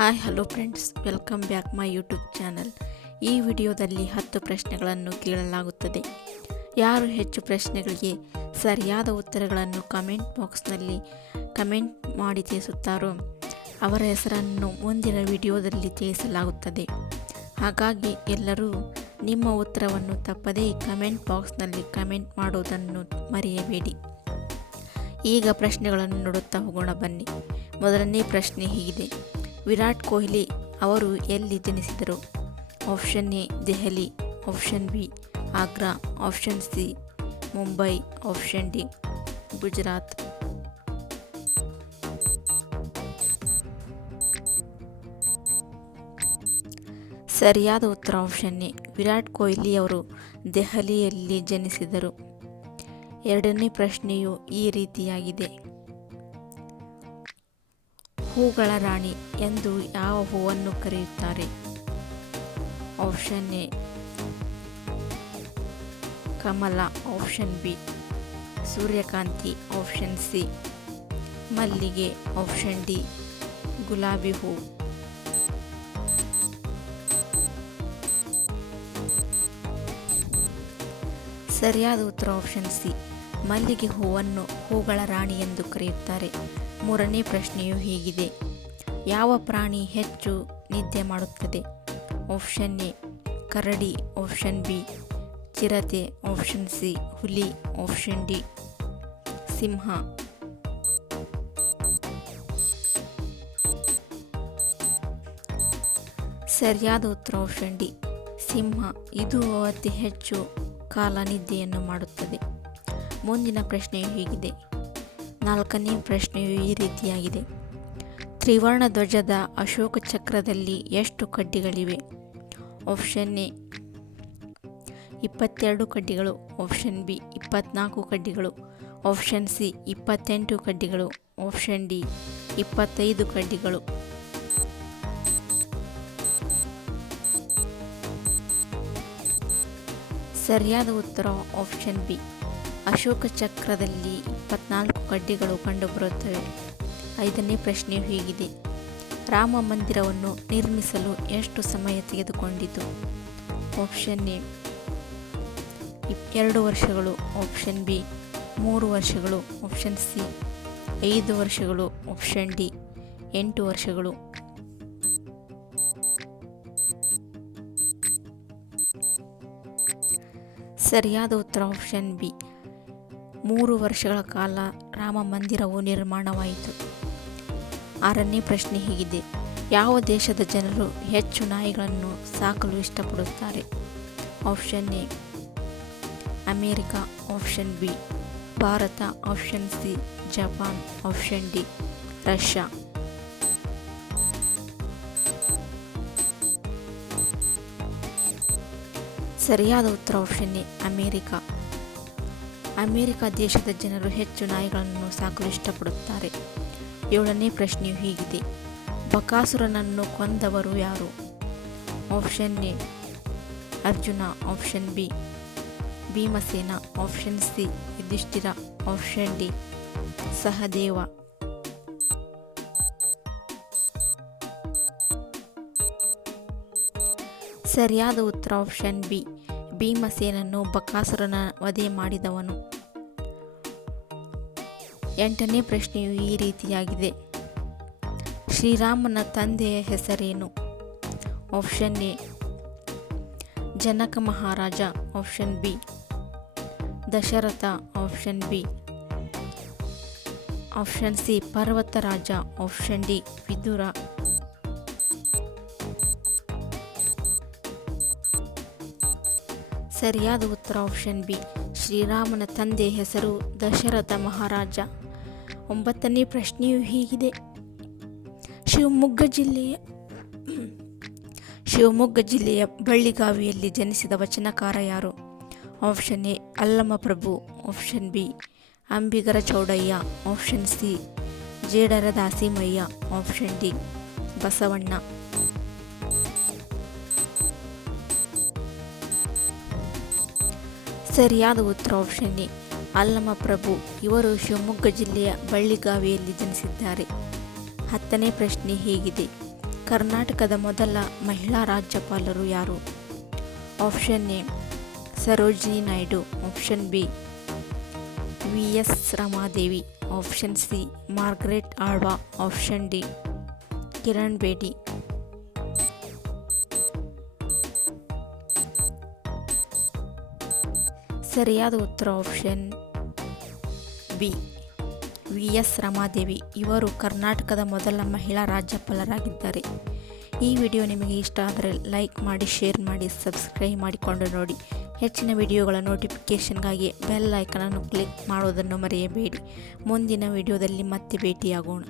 Hi hello friends, welcome back my YouTube channel. ಈ ವಿಡಿಯೋದಲ್ಲಿ 10 ಪ್ರಶ್ನೆಗಳನ್ನು ಕೇಳಲಾಗುತ್ತದೆ. ಯಾರು ಹೆಚ್ಚು ಪ್ರಶ್ನೆಗಳಿಗೆ ಸರಿಯಾದ ಉತ್ತರಗಳನ್ನು ಕಮೆಂಟ್ ಬಾಕ್ಸ್ನಲ್ಲಿ ಕಮೆಂಟ್ ಮಾಡಿ ತಿಳಿಸುತ್ತಾರೋ ಅವರ ಹೆಸರನ್ನು ಮುಂದಿನ ವಿಡಿಯೋದಲ್ಲಿ ತಿಳಿಸಲಾಗುತ್ತದೆ. ಹಾಗಾಗಿ ಎಲ್ಲರೂ ನಿಮ್ಮ ಉತ್ತರವನ್ನು ತಪ್ಪದೇ ಕಮೆಂಟ್ ಬಾಕ್ಸ್ನಲ್ಲಿ ಕಮೆಂಟ್ ಮಾಡೋದನ್ನು ಮರೆಯಬೇಡಿ. ಈಗ ಪ್ರಶ್ನೆಗಳನ್ನು ನೋಡುತ್ತಾ ಹೋಗೋಣ ಬನ್ನಿ. ಮೊದಲನೇ ಪ್ರಶ್ನೆ ಹೀಗಿದೆ: ವಿರಾಟ್ ಕೊಹ್ಲಿ ಅವರು ಎಲ್ಲಿ ಜನಿಸಿದರು? Option A Delhi, option B Agra, option C Mumbai, option D Gujarat. ಸರಿಯಾದ ಉತ್ತರ ಆಪ್ಷನ್ ಎ. ವಿರಾಟ್ ಕೊಹ್ಲಿ ಅವರು ದೆಹಲಿಯಲ್ಲಿ ಜನಿಸಿದರು. ಎರಡನೇ ಪ್ರಶ್ನೆಯು ಈ ರೀತಿಯಾಗಿದೆ: ಹೂಗಳ ರಾಣಿ ಎಂದು ಯಾವ ಹೂವನ್ನು ಕರೆಯುತ್ತಾರೆ? Option A Kamala, option B ಸೂರ್ಯಕಾಂತಿ, ಆಪ್ಷನ್ ಸಿ ಮಲ್ಲಿಗೆ, ಆಪ್ಷನ್ ಡಿ ಗುಲಾಬಿ ಹೂ. ಸರಿಯಾದ ಉತ್ತರ ಆಪ್ಷನ್ ಸಿ. ಮಲ್ಲಿಗೆ ಹೂವನ್ನು ಹೂಗಳ ರಾಣಿ ಎಂದು ಕರೆಯುತ್ತಾರೆ. ಮೂರನೇ ಪ್ರಶ್ನೆಯು ಹೀಗಿದೆ: ಯಾವ ಪ್ರಾಣಿ ಹೆಚ್ಚು ನಿದ್ದೆ ಮಾಡುತ್ತದೆ? Option A Karadi, option B ಚಿರತೆ, ಆಪ್ಷನ್ ಸಿ ಹುಲಿ, ಆಪ್ಷನ್ ಡಿ ಸಿಂಹ. ಸರಿಯಾದ ಉತ್ತರ ಆಪ್ಷನ್ ಡಿ ಸಿಂಹ. ಇದು ಅತಿ ಹೆಚ್ಚು ಕಾಲ ನಿದ್ದೆಯನ್ನು ಮಾಡುತ್ತದೆ. ಮುಂದಿನ ಪ್ರಶ್ನೆಯು ಹೀಗಿದೆ: ನಾಲ್ಕನೇ ಪ್ರಶ್ನೆಯು ಈ ರೀತಿಯಾಗಿದೆ: ತ್ರಿವರ್ಣ ಧ್ವಜದ ಅಶೋಕ ಚಕ್ರದಲ್ಲಿ ಎಷ್ಟು ಕಡ್ಡಿಗಳಿವೆ? ಆಪ್ಷನ್ ಎ 22 ಕಡ್ಡಿಗಳು, ಆಪ್ಷನ್ ಬಿ 24 ಕಡ್ಡಿಗಳು, ಆಪ್ಷನ್ ಸಿ 28 ಕಡ್ಡಿಗಳು, ಆಪ್ಷನ್ ಡಿ 25 ಕಡ್ಡಿಗಳು. ಸರಿಯಾದ ಉತ್ತರ ಆಪ್ಷನ್ ಬಿ. ಅಶೋಕ ಚಕ್ರದಲ್ಲಿ 24 ಕಡ್ಡಿಗಳು ಕಂಡುಬರುತ್ತವೆ. ಐದನೇ ಪ್ರಶ್ನೆಯು ಹೀಗಿದೆ: ರಾಮ ಮಂದಿರವನ್ನು ನಿರ್ಮಿಸಲು ಎಷ್ಟು ಸಮಯ ತೆಗೆದುಕೊಂಡಿತು? ಆಪ್ಷನ್ ಎ 2 ವರ್ಷಗಳು, ಆಪ್ಷನ್ ಬಿ 3 ವರ್ಷಗಳು, ಆಪ್ಷನ್ ಸಿ 5 ವರ್ಷಗಳು, ಆಪ್ಷನ್ ಡಿ 8 ವರ್ಷಗಳು. ಸರಿಯಾದ ಉತ್ತರ ಆಪ್ಷನ್ ಬಿ. 3 ವರ್ಷಗಳ ಕಾಲ ರಾಮ ಮಂದಿರವು ನಿರ್ಮಾಣವಾಯಿತು. ಆರನೇ ಪ್ರಶ್ನೆ ಹೀಗಿದೆ: ಯಾವ ದೇಶದ ಜನರು ಹೆಚ್ಚು ನಾಯಿಗಳನ್ನು ಸಾಕಲು ಇಷ್ಟಪಡುತ್ತಾರೆ? Option A America, option B Bharat, option C Japan, option D Russia. ಸರಿಯಾದ ಉತ್ತರ ಆಪ್ಷನ್ ಎ ಅಮೇರಿಕಾ. ಅಮೇರಿಕಾ ದೇಶದ ಜನರು ಹೆಚ್ಚು ನಾಯಿಗಳನ್ನು ಸಾಕಲು ಇಷ್ಟಪಡುತ್ತಾರೆ. ಏಳನೇ ಪ್ರಶ್ನೆಯು ಹೀಗಿದೆ: ಬಕಾಸುರನನ್ನು ಕೊಂದವರು ಯಾರು? Option A Arjuna, option B Bhimasena, option C Yudhishthira, option D Sahadeva. ಸರಿಯಾದ ಉತ್ತರ ಆಪ್ಷನ್ ಬಿ. ಭೀಮಸೇನನ್ನು ಬಕಾಸುರನ ವಧೆ ಮಾಡಿದವನು. ಎಂಟನೇ ಪ್ರಶ್ನೆಯು ಈ ರೀತಿಯಾಗಿದೆ: ಶ್ರೀರಾಮನ ತಂದೆಯ ಹೆಸರೇನು? Option A Janaka Maharaja, option B Dasharatha, option B option C Parvataraja, option D Vidura. ಸರಿಯಾದ ಉತ್ತರ ಆಪ್ಷನ್ ಬಿ. ಶ್ರೀರಾಮನ ತಂದೆ ಹೆಸರು ದಶರಥ ಮಹಾರಾಜ. ಒಂಬತ್ತನೇ ಪ್ರಶ್ನೆಯು ಹೀಗಿದೆ: ಶಿವಮೊಗ್ಗ ಜಿಲ್ಲೆಯ ಬಳ್ಳಿಗಾವಿಯಲ್ಲಿ ಜನಿಸಿದ ವಚನಕಾರ ಯಾರು? Option A Allamaprabhu, option B Ambigara Chowdaiah, option C Jedara Dasimayya, option D Basavanna. ಸರಿಯಾದ ಉತ್ತರ ಆಪ್ಷನ್ ಎ ಅಲ್ಲಮಪ್ರಭು. ಇವರು ಶಿವಮೊಗ್ಗ ಜಿಲ್ಲೆಯ ಬಳ್ಳಿಗಾವಿಯಲ್ಲಿ ಜನಿಸಿದ್ದಾರೆ. 10ನೇ ಪ್ರಶ್ನೆ ಹೀಗಿದೆ: ಕರ್ನಾಟಕದ ಮೊದಲ ಮಹಿಳಾ ರಾಜ್ಯಪಾಲರು ಯಾರು? Option A Sarojini Naidu, option B V S. Ramadevi, option C Margaret Alva, option D Kiran Bedi. ಸರಿಯಾದ ಉತ್ತರ ಆಪ್ಷನ್ ಬಿ ವಿ.ಎಸ್. ರಮಾದೇವಿ. ಇವರು ಕರ್ನಾಟಕದ ಮೊದಲ ಮಹಿಳಾ ರಾಜ್ಯಪಾಲರಾಗಿದ್ದಾರೆ. ಈ ವಿಡಿಯೋ ನಿಮಗೆ ಇಷ್ಟ ಆದರೆ ಲೈಕ್ ಮಾಡಿ, ಶೇರ್ ಮಾಡಿ, ಸಬ್ಸ್ಕ್ರೈಬ್ ಮಾಡಿಕೊಂಡು ನೋಡಿ. ಹೆಚ್ಚಿನ ವಿಡಿಯೋಗಳ ನೋಟಿಫಿಕೇಷನ್ಗಾಗಿ ಬೆಲ್ ಐಕನನ್ನು ಕ್ಲಿಕ್ ಮಾಡುವುದನ್ನು ಮರೆಯಬೇಡಿ. ಮುಂದಿನ ವಿಡಿಯೋದಲ್ಲಿ ಮತ್ತೆ ಭೇಟಿಯಾಗೋಣ.